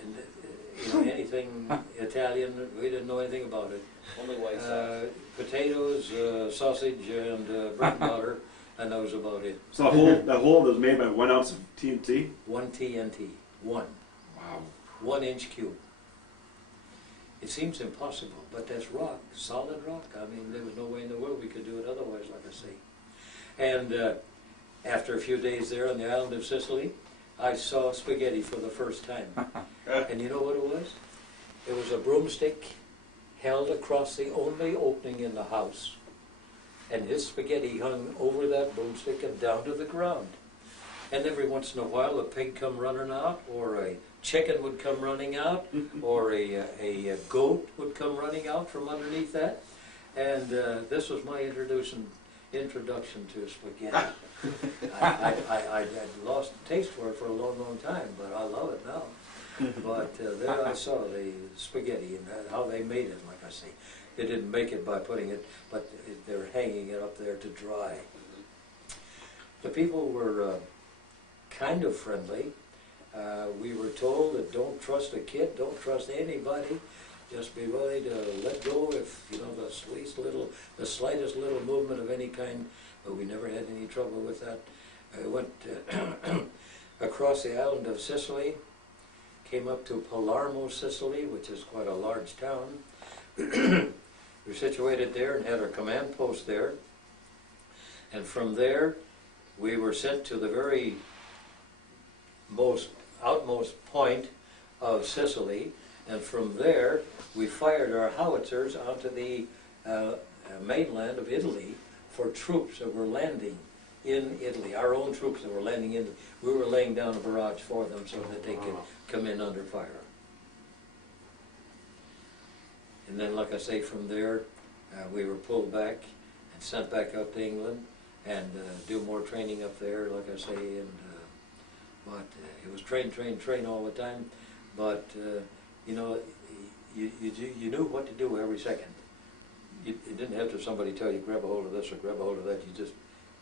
you know, anything Italian, we didn't know anything about it. Only white sauce. Potatoes, sausage, and bread and butter, and that was about it. So that hole was made by 1 ounce of TNT? 1 TNT, one. Wow. 1-inch cube. It seems impossible, but that's rock, solid rock. I mean, there was no way in the world we could do it otherwise, like I say. And after a few days there on the island of Sicily, I saw spaghetti for the first time. And you know what it was? It was a broomstick held across the only opening in the house. And his spaghetti hung over that broomstick and down to the ground. And every once in a while a pig come running out, or a chicken would come running out, or a goat would come running out from underneath that. And this was my introduction to spaghetti. I had lost taste for it for a long, long time, but I love it now. But there I saw the spaghetti and how they made it, like I say. They didn't make it by putting it, but they were hanging it up there to dry. The people were kind of friendly. We were told that don't trust a kid, don't trust anybody. Just be ready to let go if, you know, the slightest little movement of any kind, but we never had any trouble with that. I went across the island of Sicily, came up to Palermo, Sicily, which is quite a large town. We were situated there and had our command post there. And from there, we were sent to the very outmost point of Sicily, and from there we fired our howitzers onto the mainland of Italy for troops that were landing in Italy, our own troops that were landing in. We were laying down a barrage for them so that they could come in under fire. And then, like I say, from there we were pulled back and sent back out to England and do more training up there, like I say. And but it was train all the time. But you know, you knew what to do every second. You didn't have to somebody tell you grab a hold of this or grab a hold of that.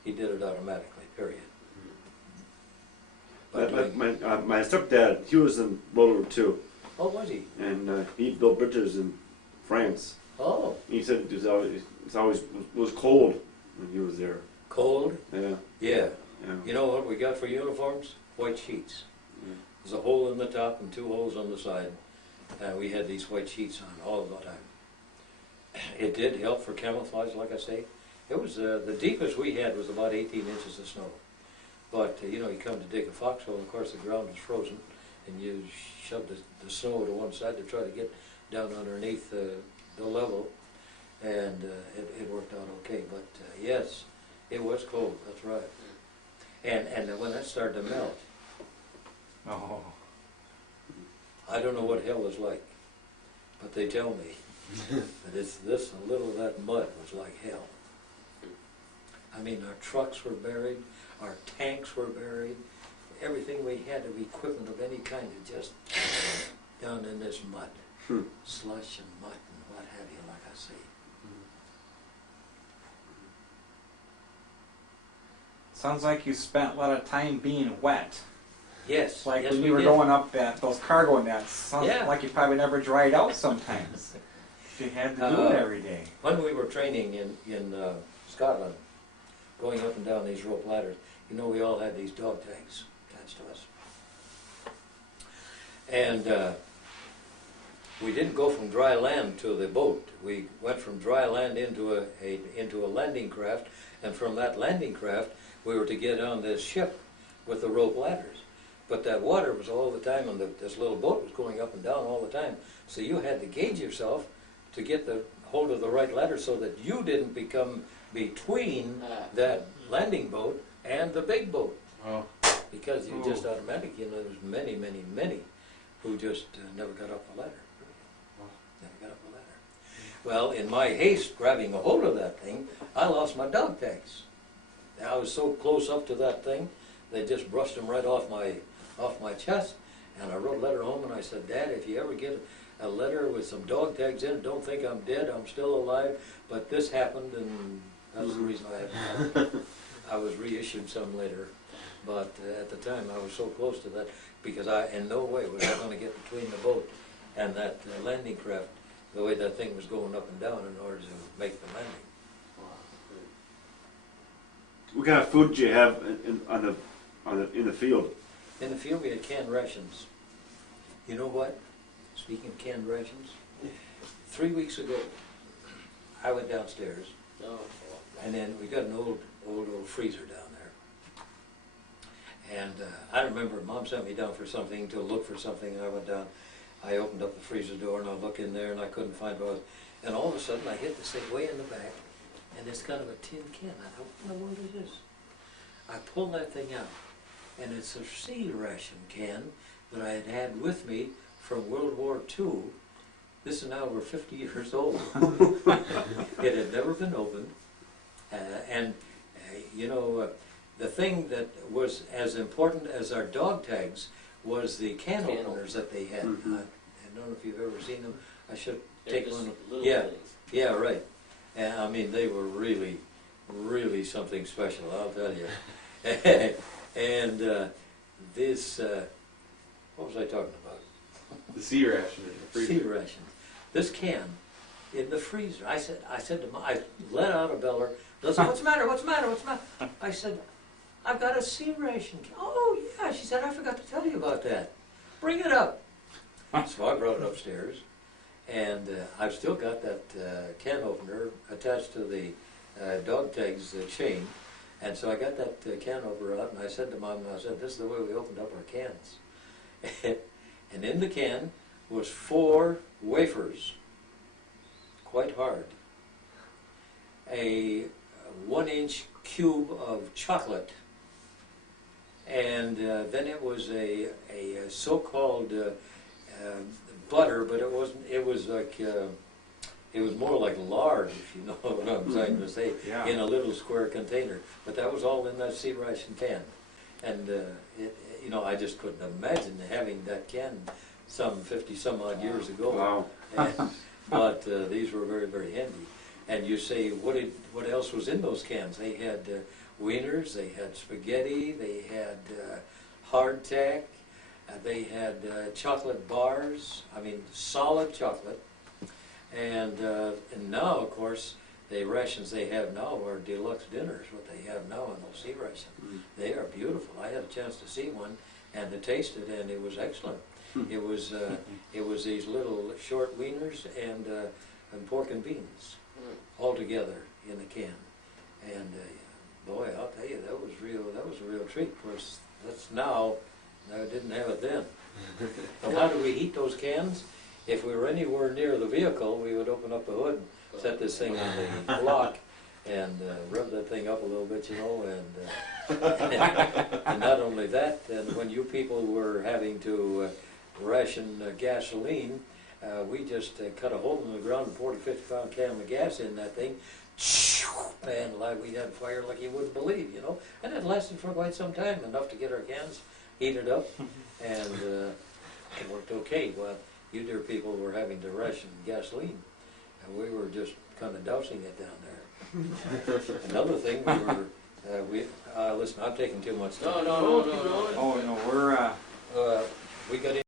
He did it automatically. Period. My stepdad, he was in World War II, Oh, was he? and he built bridges in France. Oh, He said it was cold when he was there. cold? Yeah, Yeah. yeah. You know what we got for uniforms? White sheets. Yeah. There's a hole in the top and 2 holes on the side. We had these white sheets on all the time. It did help for camouflage, like I say. It was the deepest we had was about 18 inches of snow. But you know, you come to dig a foxhole, and of course the ground is frozen, and you shove the snow to one side to try to get down underneath the level, and it worked out okay. But yes, it was cold. That's right. And when that started to melt, Oh. I don't know what hell is like, but they tell me that it's this, a little of that mud was like hell. I mean, our trucks were buried, our tanks were buried, everything we had of equipment of any kind is just down in this mud, slush and mud and what have you, like I say. Sounds like you spent a lot of time being wet. Yes, Like yes, when we you were did. going up those cargo nets. Sounds Yeah. like you probably never dried out sometimes. You had to do it every day. When we were training in Scotland, going up and down these rope ladders, you know, we all had these dog tags attached to us. And we didn't go from dry land to the boat. We went from dry land into a landing craft, and from that landing craft, we were to get on this ship with the rope ladders. But that water was all the time, and this little boat was going up and down all the time. So you had to gauge yourself to get the hold of the right ladder so that you didn't become between that landing boat and the big boat. Oh. Because you just automatically, you know, there's many, many, many who just never got up the ladder. Never got up the ladder. Well, in my haste grabbing a hold of that thing, I lost my dog tags. I was so close up to that thing, they just brushed them right off my chest. And I wrote a letter home and I said, Dad, if you ever get a letter with some dog tags in it, don't think I'm dead, I'm still alive, but this happened, and that's the reason I was reissued some later. But at the time, I was so close to that, because in no way was I going to get between the boat and that landing craft, the way that thing was going up and down in order to make the landing. What kind of food did you have in the field? In the field, we had canned rations. You know what? Speaking of canned rations, 3 weeks ago, I went downstairs, No. and then we got an old freezer down there. And I remember Mom sent me down for something, to look for something, and I went down. I opened up the freezer door, and I looked in there, and I couldn't find what it was. And all of a sudden, I hit this thing way in the back, and it's kind of a tin can. I thought, what in the world is this? I pulled that thing out, and it's a seed ration can that I had had with me from World War II. This is now over 50 years old. It had never been opened. You know, the thing that was as important as our dog tags was the can openers that they had. Mhm. I don't know if you've ever seen them. I should They're take just one. little Yeah. things. Yeah, right. I mean, they were really, really something special, I'll tell you. And this, what was I talking about? The sea ration in the freezer. Seed rations. This can in the freezer. I said to Mom, I let out a beller. Listen, what's the matter? What's the matter? What's the matter? I said, I've got a seed ration can. Oh yeah, she said, I forgot to tell you about that. Bring it up. So I brought it upstairs, and I've still got that can opener attached to the dog tags chain. And so I got that can opener out, and I said to Mom, I said, this is the way we opened up our cans. And in the can was 4 wafers, quite hard, a 1-inch cube of chocolate, and then it was a so-called butter, but it wasn't. It was like It was more like lard, if you know what I'm trying to say, Yeah. in a little square container. But that was all in that seed ration can. And, you know, I just couldn't imagine having that can some 50 some odd years ago. Wow. And, but these were very, very handy. And you say, what else was in those cans? They had wieners, they had spaghetti, they had hardtack, they had chocolate bars. I mean, solid chocolate. And now, of course, the rations they have now are deluxe dinners. What they have now in those seed rations, they are beautiful. I had a chance to see one and to taste it, and it was excellent. It was these little short wieners and pork and beans all together in a can. And boy, I'll tell you, that was a real treat. Of course, that's now. I didn't have it then. But how do we heat those cans? If we were anywhere near the vehicle, we would open up the hood, set this thing on the block, and rub that thing up a little bit, you know, and not only that, and when you people were having to ration gasoline, we just cut a hole in the ground and poured a 50-pound can of gas in that thing, and like we had fire like you wouldn't believe, you know, and it lasted for quite some time, enough to get our cans heated up, and it worked okay. Well, you dear people were having to ration gasoline, and we were just kind of dousing it down there. Another thing, listen, I'm taking too much time. No. Oh, no, we're We got